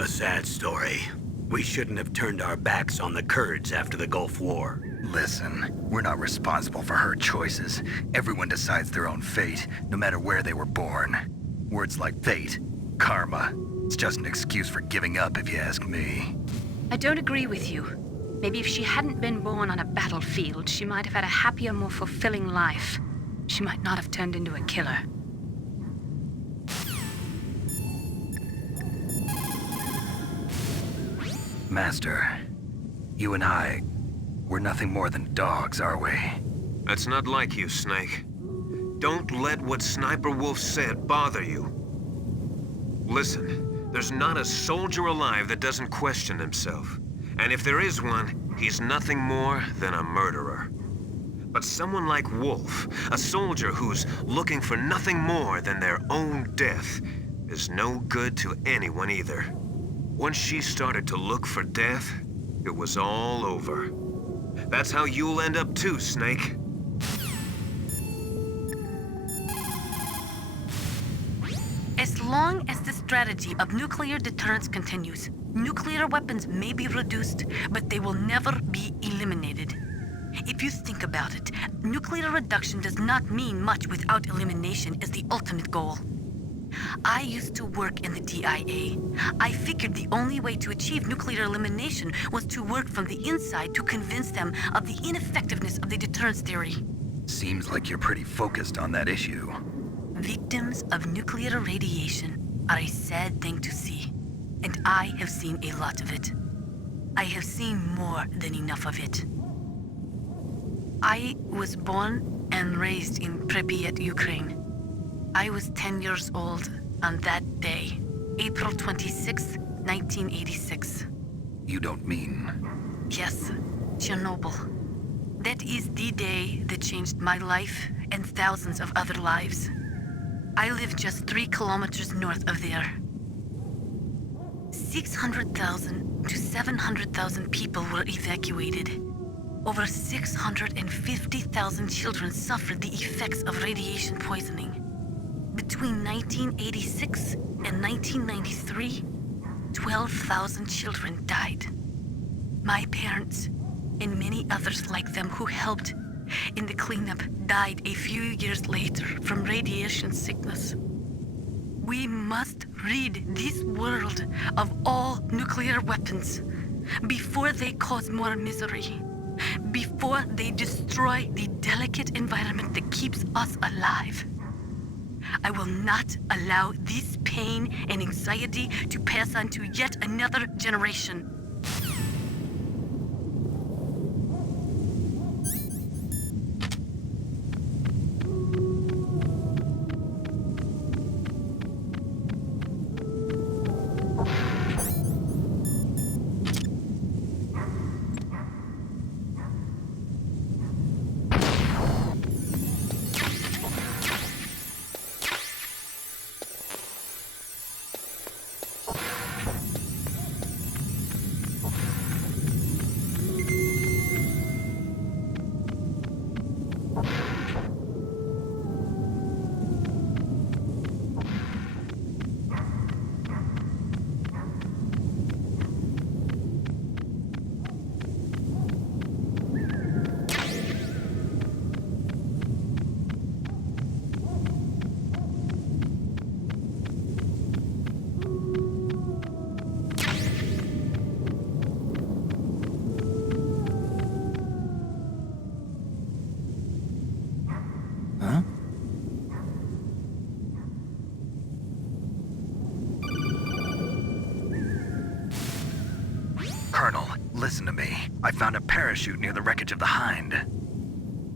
A sad story. We shouldn't have turned our backs on the Kurds after the Gulf War. Listen, we're not responsible for her choices. Everyone decides their own fate, no matter where they were born. Words like fate, karma, it's just an excuse for giving up if you ask me. I don't agree with you. Maybe if she hadn't been born on a battlefield, she might have had a happier, more fulfilling life. She might not have turned into a killer. Master, you and I, we're nothing more than dogs, are we? That's not like you, Snake. Don't let what Sniper Wolf said bother you. Listen, there's not a soldier alive that doesn't question himself. And if there is one, he's nothing more than a murderer. But someone like Wolf, a soldier who's looking for nothing more than their own death, is no good to anyone either. Once she started to look for death, it was all over. That's how you'll end up too, Snake. As long as the strategy of nuclear deterrence continues, nuclear weapons may be reduced, but they will never be eliminated. If you think about it, nuclear reduction does not mean much without elimination as the ultimate goal. I used to work in the DIA. I figured the only way to achieve nuclear elimination was to work from the inside to convince them of the ineffectiveness of the deterrence theory. Seems like you're pretty focused on that issue. Victims of nuclear radiation are a sad thing to see, and I have seen a lot of it. I have seen more than enough of it. I was born and raised in Pripyat, Ukraine. I was 10 years old on that day, April 26, 1986. You don't mean... Yes, Chernobyl. That is the day that changed my life and thousands of other lives. I live just 3 kilometers north of there. 600,000 to 700,000 people were evacuated. Over 650,000 children suffered the effects of radiation poisoning. Between 1986 and 1993, 12,000 children died. My parents, and many others like them who helped in the cleanup, died a few years later from radiation sickness. We must rid this world of all nuclear weapons before they cause more misery, before they destroy the delicate environment that keeps us alive. I will not allow this pain and anxiety to pass on to yet another generation. Colonel, listen to me. I found a parachute near the wreckage of the Hind.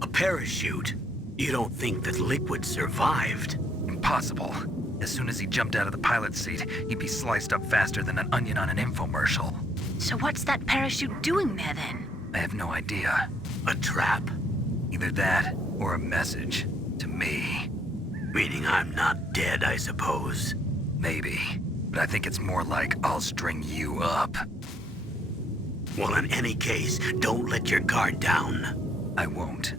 A parachute? You don't think that Liquid survived? Impossible. As soon as he jumped out of the pilot's seat, he'd be sliced up faster than an onion on an infomercial. So what's that parachute doing there then? I have no idea. A trap? Either that or a message to me. Meaning I'm not dead, I suppose. Maybe. But I think it's more like I'll string you up. Well, in any case, don't let your guard down. I won't.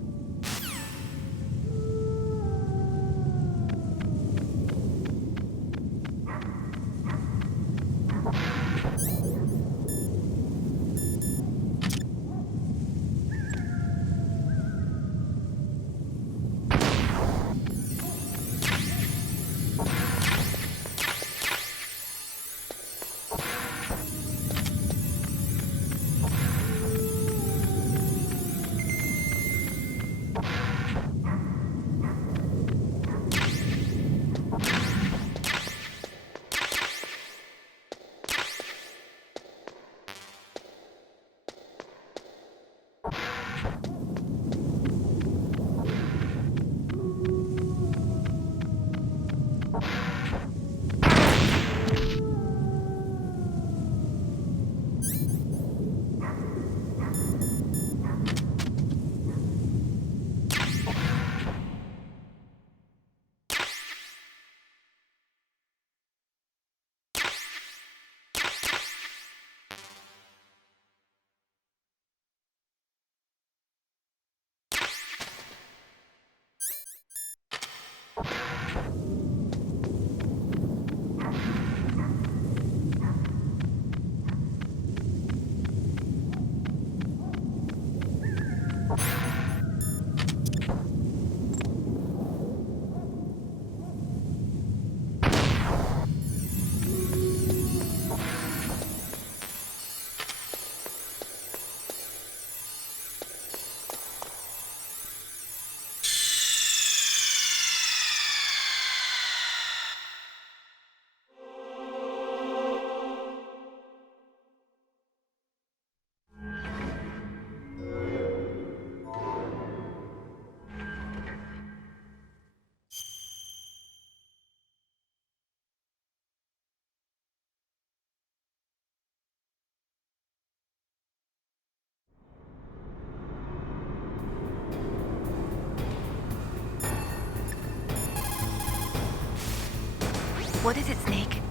What is it, Snake?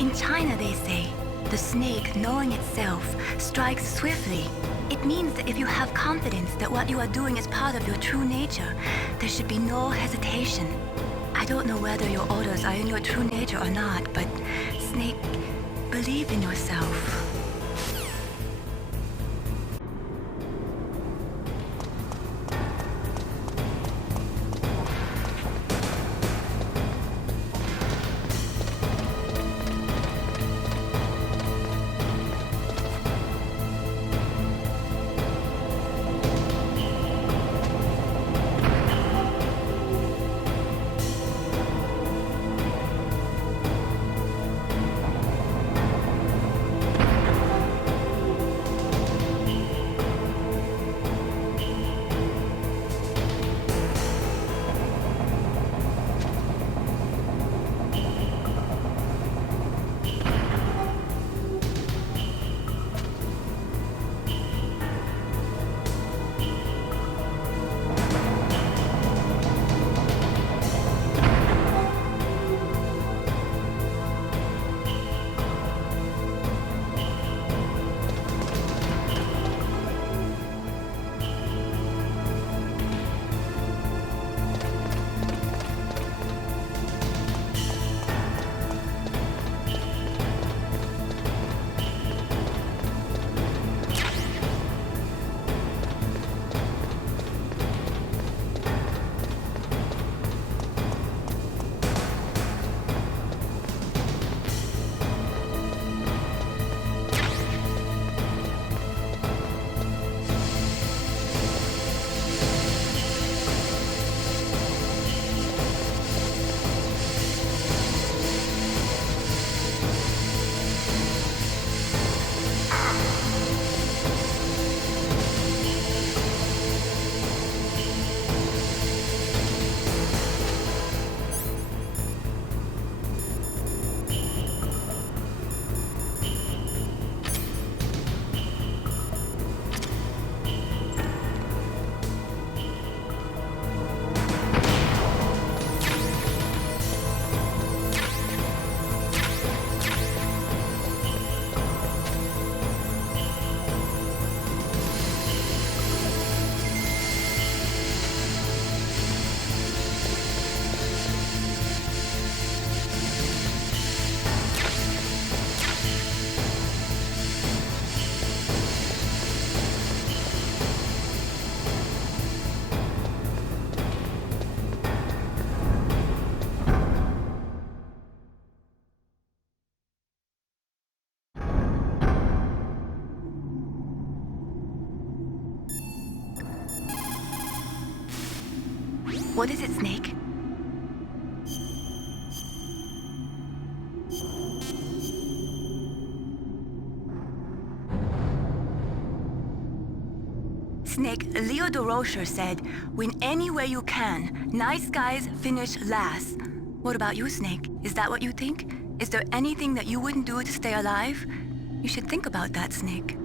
In China, they say, the snake, knowing itself, strikes swiftly. It means that if you have confidence that what you are doing is part of your true nature, there should be no hesitation. I don't know whether your orders are in your true nature or not, but Snake, believe in yourself. What is it, Snake? Snake, Leo DeRocher said, win any way you can. Nice guys finish last. What about you, Snake? Is that what you think? Is there anything that you wouldn't do to stay alive? You should think about that, Snake.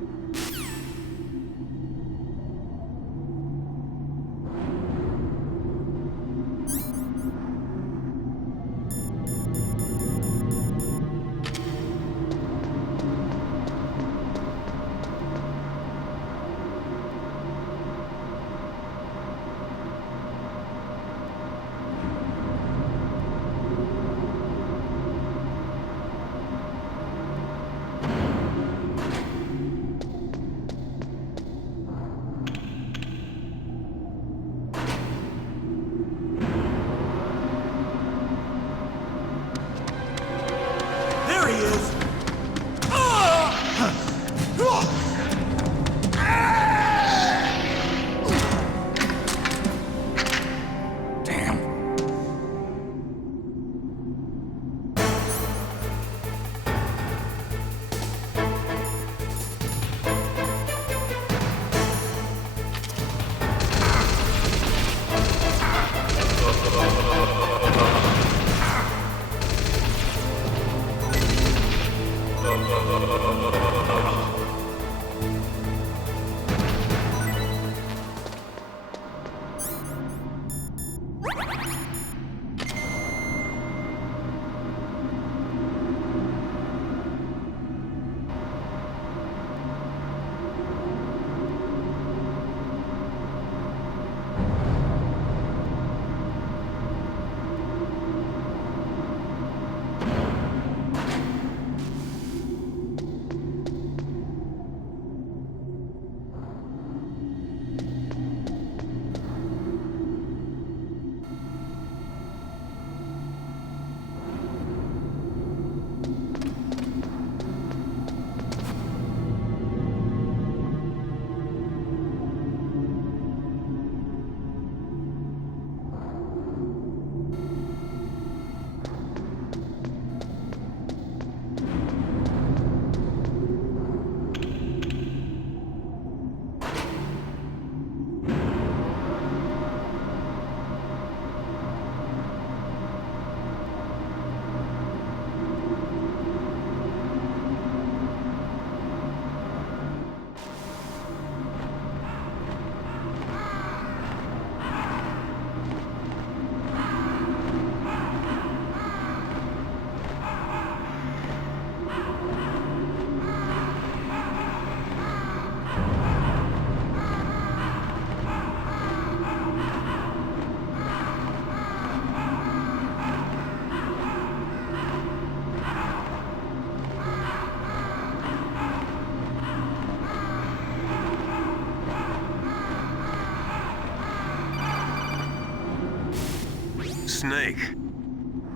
Snake.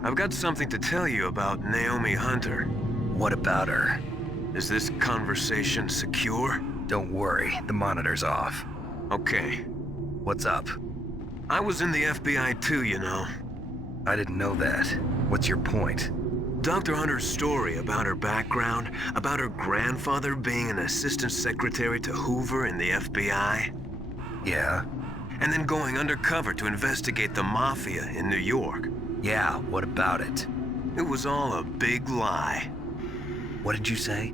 I've got something to tell you about Naomi Hunter. What about her? Is this conversation secure? Don't worry, the monitor's off. Okay. What's up? I was in the FBI too, you know. I didn't know that. What's your point? Dr. Hunter's story about her background, about her grandfather being an assistant secretary to Hoover in the FBI, Yeah? and then going undercover to investigate the Mafia in New York. Yeah, what about it? It was all a big lie. What did you say?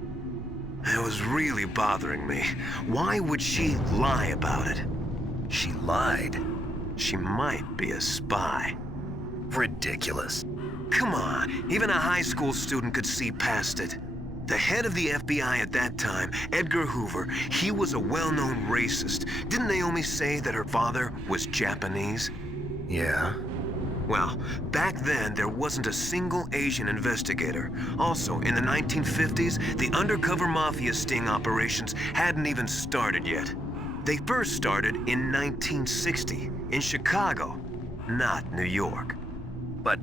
It was really bothering me. Why would she lie about it? She lied. She might be a spy. Ridiculous. Come on, even a high school student could see past it. The head of the FBI at that time, Edgar Hoover, he was a well-known racist. Didn't Naomi say that her father was Japanese? Yeah? Well, back then, there wasn't a single Asian investigator. Also, in the 1950s, the undercover mafia sting operations hadn't even started yet. They first started in 1960, in Chicago, not New York. But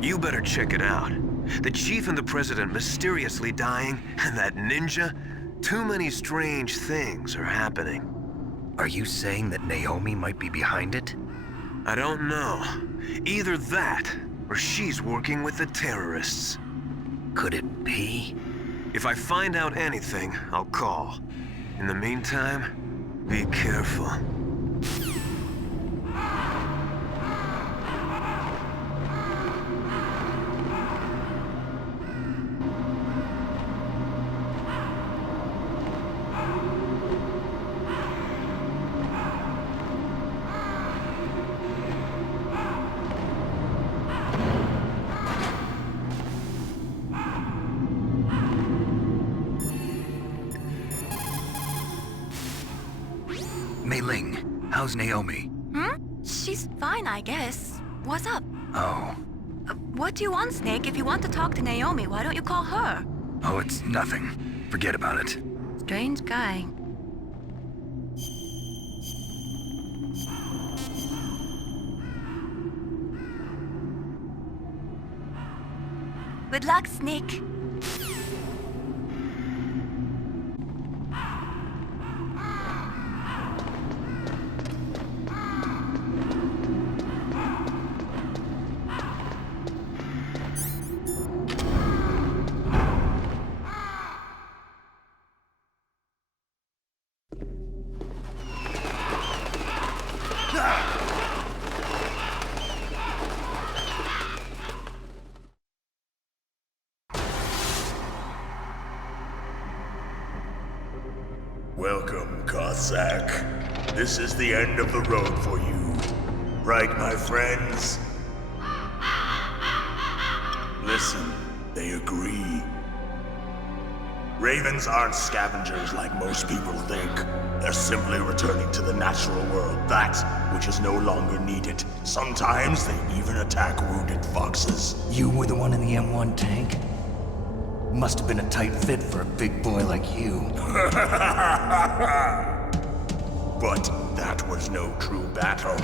You better check it out. The chief and the president mysteriously dying, and that ninja? Too many strange things are happening. are you saying that Naomi might be behind it? I don't know. Either that, or she's working with the terrorists. Could it be? If I find out anything, I'll call. In the meantime, be careful. Mei Ling, how's Naomi? She's fine, I guess. What's up? Oh. What do you want, Snake? If you want to talk to Naomi, why don't you call her? Oh, it's nothing. Forget about it. Strange guy. Good luck, Snake. Welcome, Cossack. This is the end of the road for you. Right, my friends? Listen, they agree. Ravens aren't scavengers like most people think. They're simply returning to the natural world, that which is no longer needed. Sometimes they even attack wounded foxes. You were the one in the M1 tank? Must have been a tight fit for a big boy like you. But that was no true battle.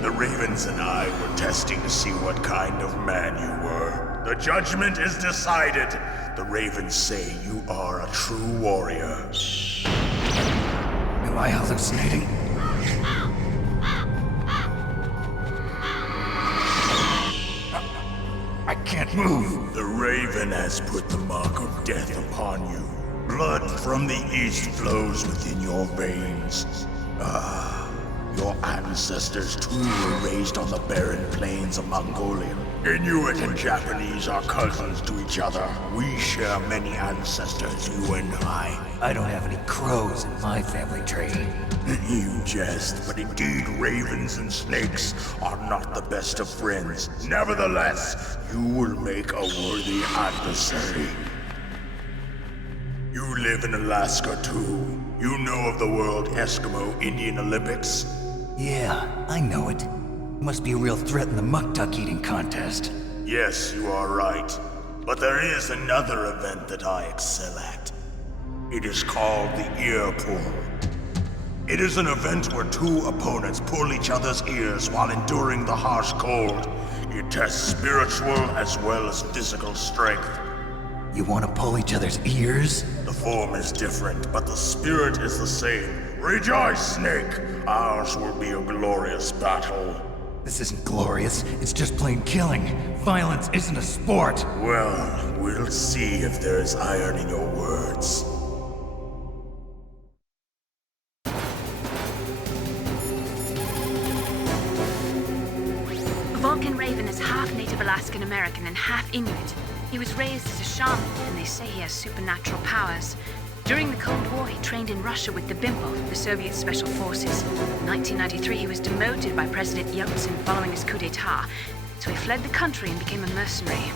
The Ravens and I were testing to see what kind of man you were. The judgment is decided. The Ravens say you are a true warrior. Am I hallucinating? I can't move. The Raven has put the mark of death upon you. Blood from the east flows within your veins. Your ancestors too were raised on the barren plains of Mongolia. Inuit and Japanese are cousins to each other. We share many ancestors, you and I. I don't have any crows in my family tree. You jest, but indeed ravens and snakes are not the best of friends. Nevertheless, you will make a worthy adversary. You live in Alaska too. You know of the World Eskimo Indian Olympics? Yeah, I know it. Must be a real threat in the muck-duck eating contest. Yes, you are right. But there is another event that I excel at. It is called the Ear Pull. It is an event where two opponents pull each other's ears while enduring the harsh cold. It tests spiritual as well as physical strength. You want to pull each other's ears? The form is different, but the spirit is the same. Rejoice, Snake! Ours will be a glorious battle. This isn't glorious, it's just plain killing. Violence isn't a sport. Well, we'll see if there's iron in your words. Vulcan Raven is half Native Alaskan American and half Inuit. He was raised as a shaman, and they say he has supernatural powers. During the Cold War, he trained in Russia with the BIMPO, the Soviet Special Forces. In 1993, he was demoted by President Yeltsin following his coup d'etat, so he fled the country and became a mercenary.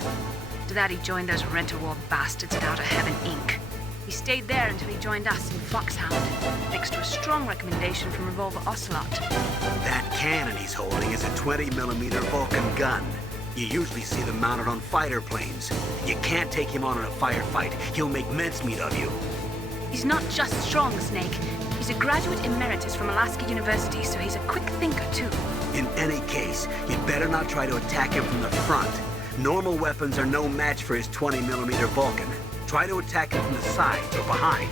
After that, he joined those rent-a-war bastards at Outer Heaven, Inc. He stayed there until he joined us in Foxhound, next to a strong recommendation from Revolver Ocelot. That cannon he's holding is a 20mm Vulcan gun. You usually see them mounted on fighter planes. You can't take him on in a firefight. He'll make mincemeat of you. He's not just strong, Snake. He's a graduate emeritus from Alaska University, so he's a quick thinker, too. In any case, you'd better not try to attack him from the front. Normal weapons are no match for his 20mm Vulcan. Try to attack him from the sides or behind.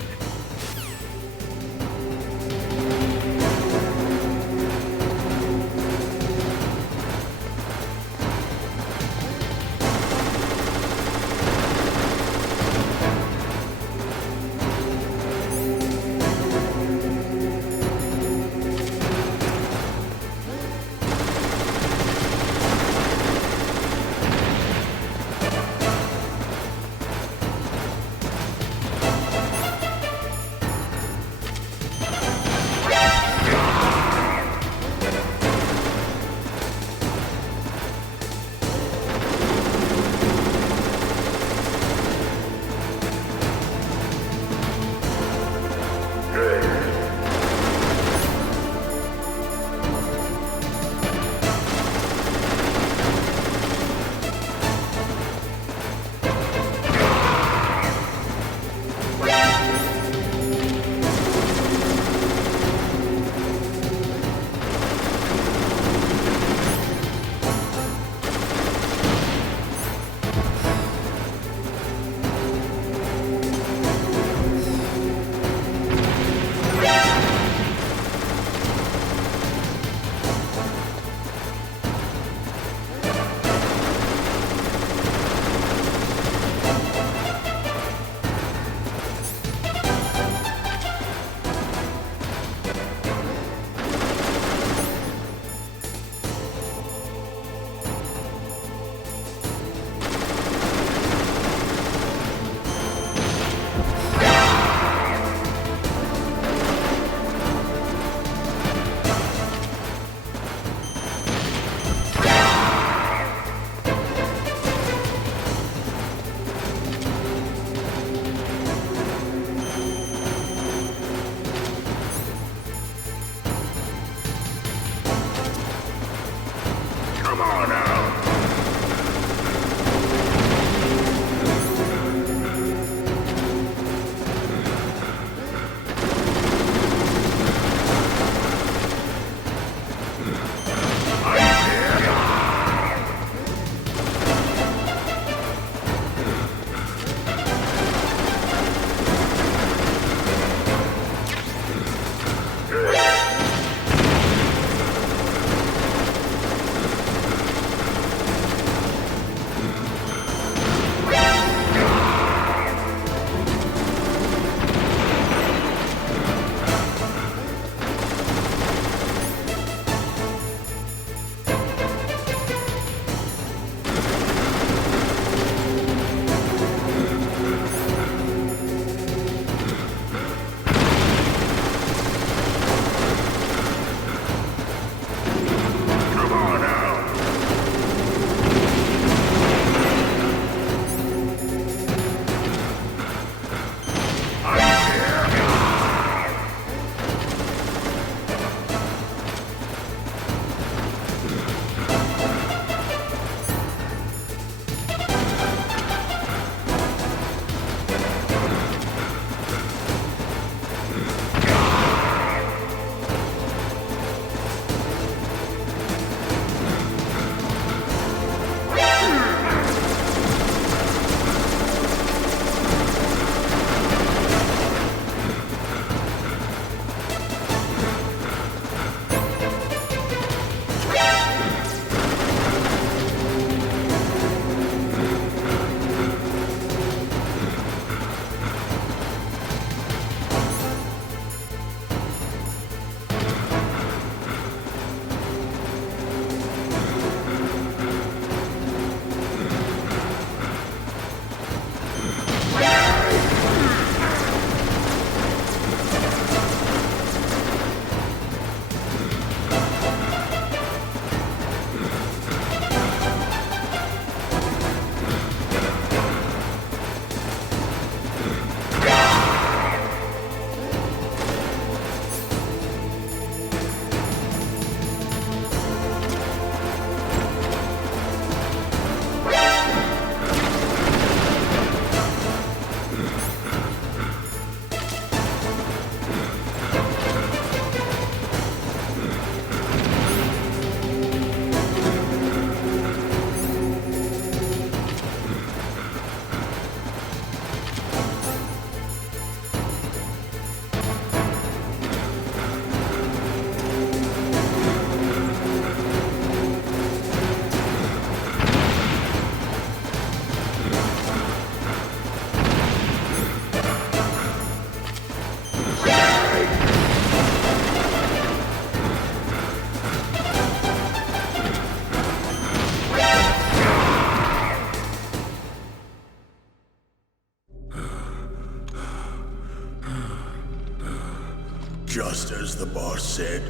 Just as the boss said,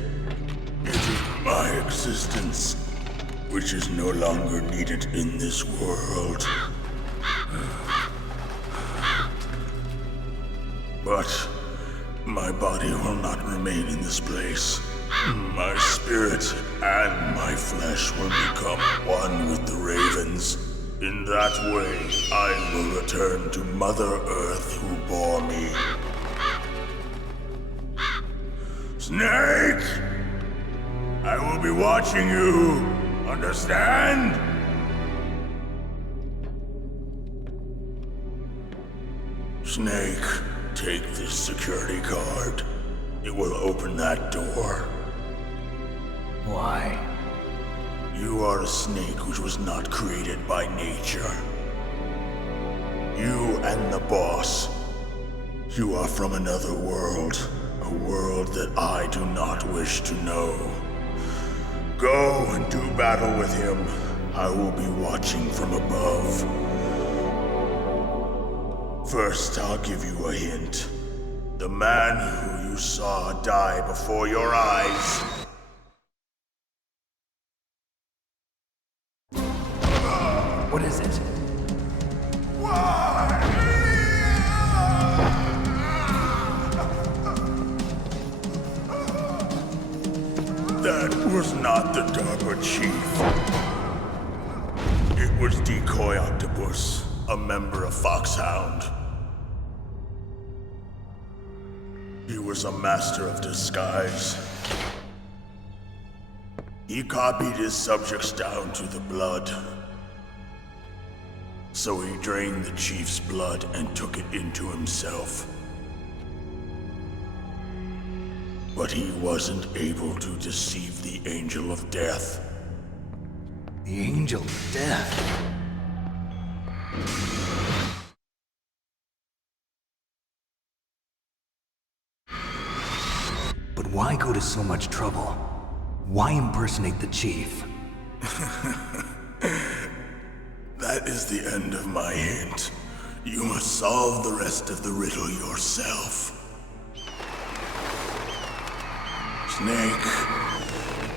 it is my existence which is no longer needed in this world. But my body will not remain in this place. My spirit and my flesh will become one with the ravens. In that way, I will return to Mother Earth who bore me. Snake! I will be watching you. Understand? Snake, take this security card. It will open that door. Why? You are a snake which was not created by nature. You and the boss. You are from another world. A world that I do not wish to know. Go and do battle with him. I will be watching from above. First, I'll give you a hint. The man who you saw die before your eyes. What is it? That was not the DARPA chief. It was Decoy Octopus, a member of Foxhound. He was a master of disguise. He copied his subjects down to the blood. So he drained the chief's blood and took it into himself. But he wasn't able to deceive the Angel of Death. The Angel of Death. But why go to so much trouble? Why impersonate the chief? That is the end of my hint. You must solve the rest of the riddle yourself. Snake,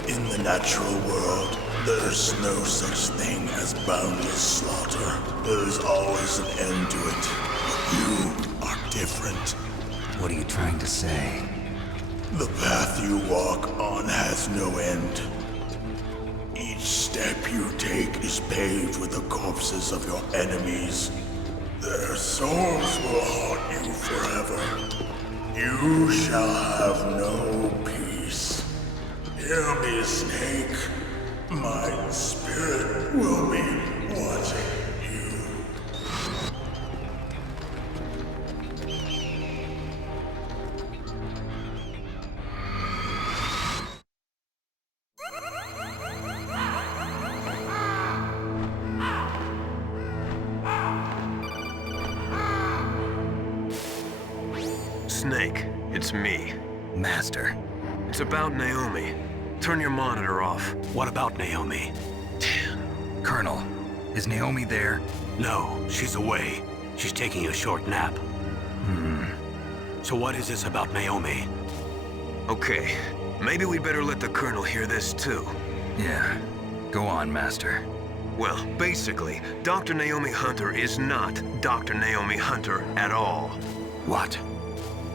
in the natural world, there's no such thing as boundless slaughter. There's always an end to it. But you are different. What are you trying to say? The path you walk on has no end. Each step you take is paved with the corpses of your enemies. Their souls will haunt you forever. You shall have no peace. Hear me, Snake. My spirit will be watching you. Snake, it's me. Master. It's about Naomi. Turn your monitor off. What about Naomi? Colonel, is Naomi there? No, she's away. She's taking a short nap. So what is this about Naomi? Okay, maybe we'd better let the Colonel hear this too. Yeah. Go on, Master. Well, basically, Dr. Naomi Hunter is not Dr. Naomi Hunter at all. What?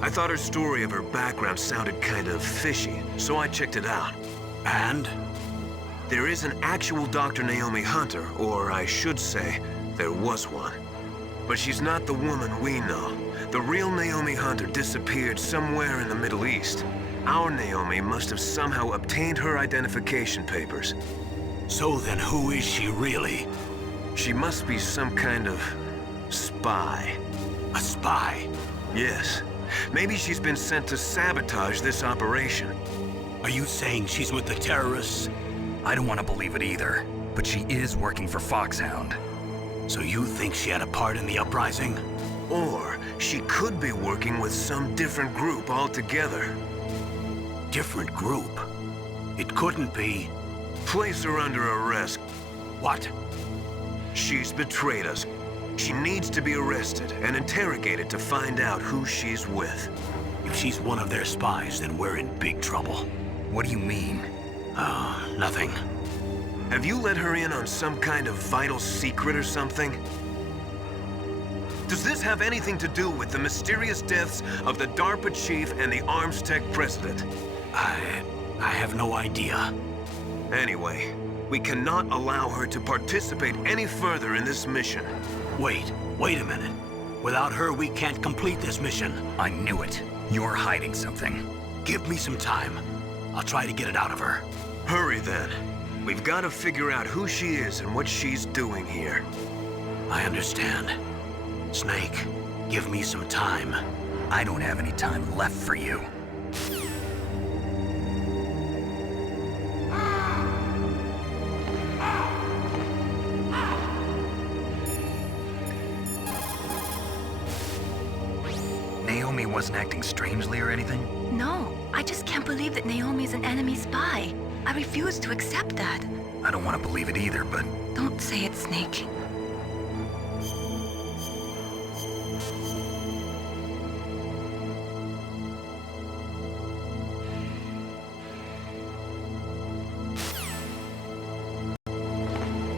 I thought her story of her background sounded kind of fishy, so I checked it out. And? There is an actual Dr. Naomi Hunter, or I should say, there was one. But she's not the woman we know. The real Naomi Hunter disappeared somewhere in the Middle East. Our Naomi must have somehow obtained her identification papers. So then who is she really? She must be some kind of spy. A spy? Yes. Maybe she's been sent to sabotage this operation. Are you saying she's with the terrorists? I don't want to believe it either, but she is working for Foxhound. So you think she had a part in the uprising? Or she could be working with some different group altogether. Different group? It couldn't be. Place her under arrest. What? She's betrayed us. She needs to be arrested and interrogated to find out who she's with. If she's one of their spies, then we're in big trouble. What do you mean? Nothing. Have you let her in on some kind of vital secret or something? Does this have anything to do with the mysterious deaths of the DARPA chief and the ArmsTech president? I have no idea. Anyway, we cannot allow her to participate any further in this mission. Wait a minute. Without her, we can't complete this mission. I knew it. You're hiding something. Give me some time. I'll try to get it out of her. Hurry then. We've got to figure out who she is and what she's doing here. I understand. Snake, give me some time. I don't have any time left for you. Naomi wasn't acting strangely or anything? No, I just can't believe that Naomi is an enemy spy. I refuse to accept that. I don't want to believe it either, but Don't say it, Snake.